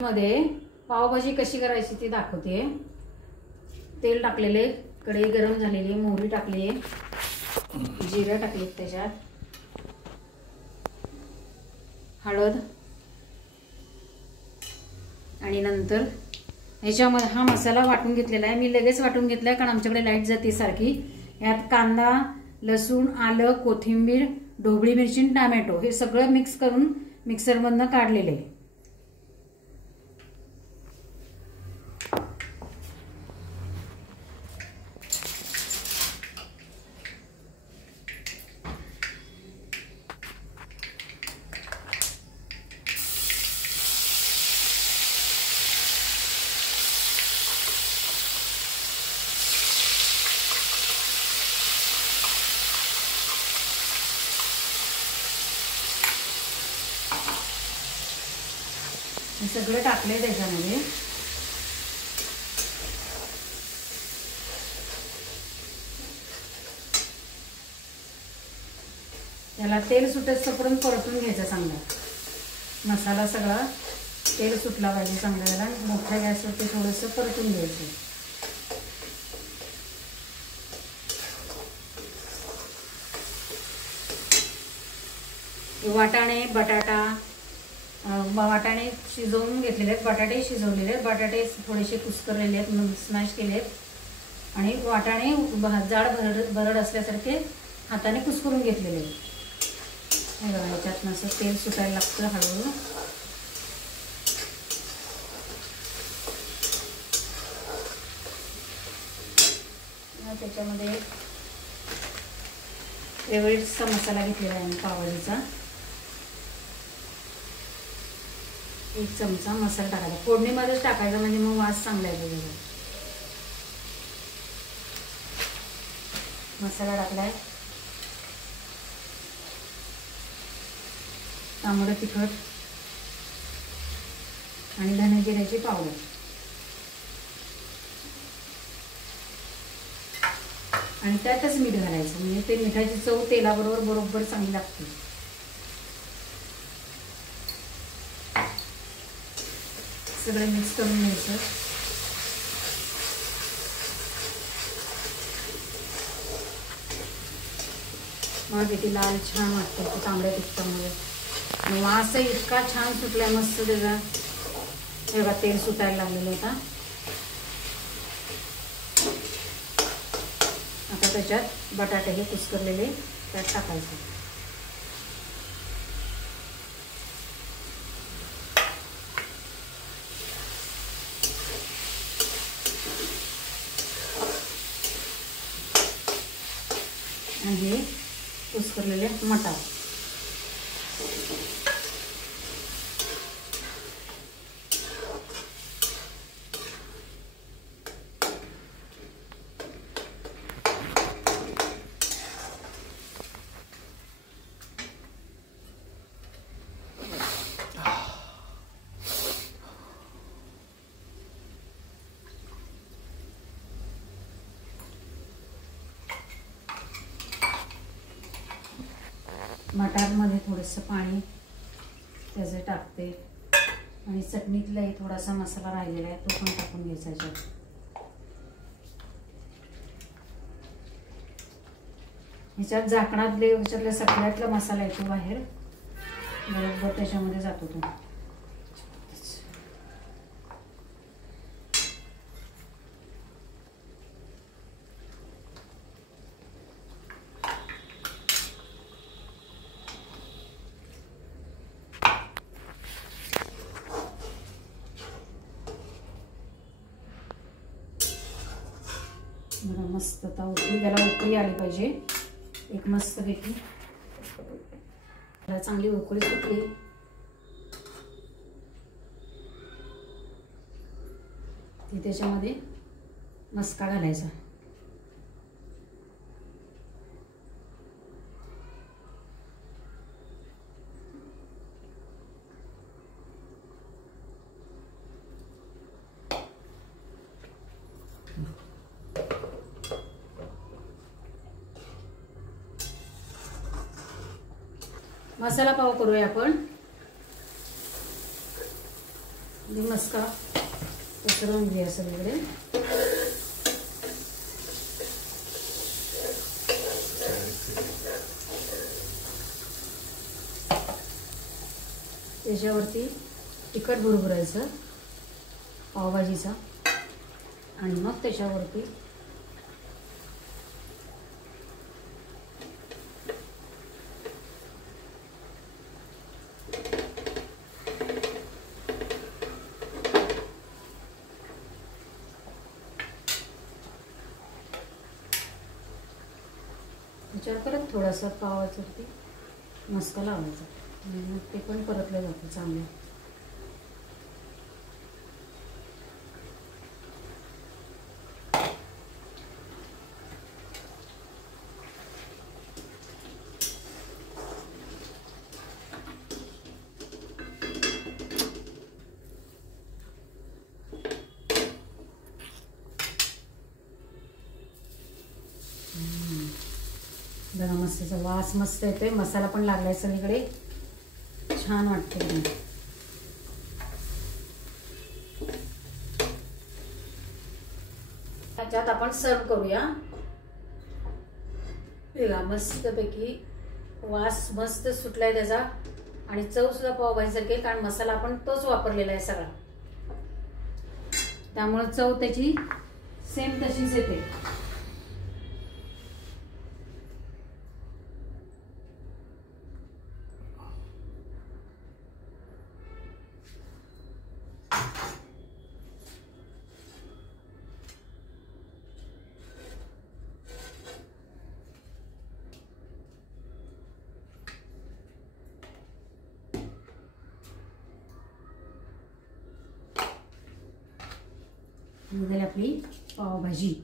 मध्ये पावभाजी कशी करायची ती दाखवते। तेल टाकलेले, कढई गरम झालेली, मोहरी टाकली, जिरे टाकले, त्याच्यात हळद आणि नंतर ह्याच्यामध्ये हा मसाला वाटून घेतलेला आहे। मी लगेच वाटून घेतलाय कारण आमच्याकडे लाईट जाते सारखी। यात कांदा, लसूण, आलं, कोथिंबीर, ढोबळी मिरची, टोमॅटो हे सगळं मिक्स करून मिक्सर मधनं काढलेले आहे। हे सगळं टाकले त्याच्यामध्ये। त्याला तेल सुटेपर्यंत परतून घ्यायचं चांगला। मसाला सगळा तेल सुटला पाहिजे चांगला। त्याला मोठ्या गॅसवर ते थोडंसं परतून घ्यायचं। वाटाणे, बटाटा, वाटाणे शिजवून घेतलेले आहेत, बटाटे शिजवलेले आहेत, बटाटे थोडेसे कुस्करलेले आहेत, स्मॅश केले आहेत आणि वाटाणे जाड भरड असल्यासारखे हाताने कुस्करून घेतलेले आहेत। हे बघा, याच्यातनं असं तेल सुटायला लागतं हळूहळू। त्याच्यामध्ये एव्हरेस्टचा मसाला घेतलेला आहे पावभाजीचा। 1 चमचा मसाला टाकायचा, फोडणीमध्येच टाकायचा म्हणजे मग वास चांगला येतो। मसाला टाकलाय, तांबडं तिखट आणि धने जिऱ्याची पावडर आणि त्यातच मीठ घालायचं म्हणजे ते मिठाची चव तेलाबरोबर बरोबर चांगली लागते। सगळे मिक्स करून घ्यायचं। मग किती लाल छान वाटतं ते तांबड्या तिखटामुळे आणि वास इतका छान सुटलाय मस्त त्याचा। हे बघा, तेल सुटायला लागलेलं होता। आता त्याच्यात बटाटे हे कुस्करलेले त्यात टाकायचे। आणि हे कुस्करलेले मटार मटारमध्ये थोडंसं पाणी त्याचं टाकते आणि चटणीतलाही थोडासा मसाला राहिलेला आहे तो पण टाकून घ्यायचा याच्यात। ह्याच्यात झाकणातले ह्याच्यातल्या सगळ्यातला मसाला येतो बाहेर, बरोबर त्याच्यामध्ये जातो तो। मस्त आता उकळी, त्याला उकळी आली पाहिजे एक मस्त पैकी। त्याला चांगली उकळी सुटली की त्याच्यामध्ये मस्का घालायचा। मसाला पाव करूया आपण। मस्का पसरवून घ्या सगळीकडे. त्याच्यावरती तिखट भुरभुरायचं पावभाजीचा आणि मग त्याच्यावरती त्याच्यावर परत थोडासा पावावरती मस्का लावायचा आणि मग ते पण परतलं जातं चांगलं. बघा मस्त वास मस्त येतोय, मसाला पण लागलाय सगळीकडे, छान वाटते. त्याच्यात आपण सर्व करूया. बघा मस्तपैकी वास मस्त सुटलाय त्याचा आणि चव सुद्धा पावभाजीसारखी, कारण मसाला आपण तोच वापरलेला आहे सगळा, त्यामुळे चव त्याची सेम तशीच येते. झाली आपली पावभाजी.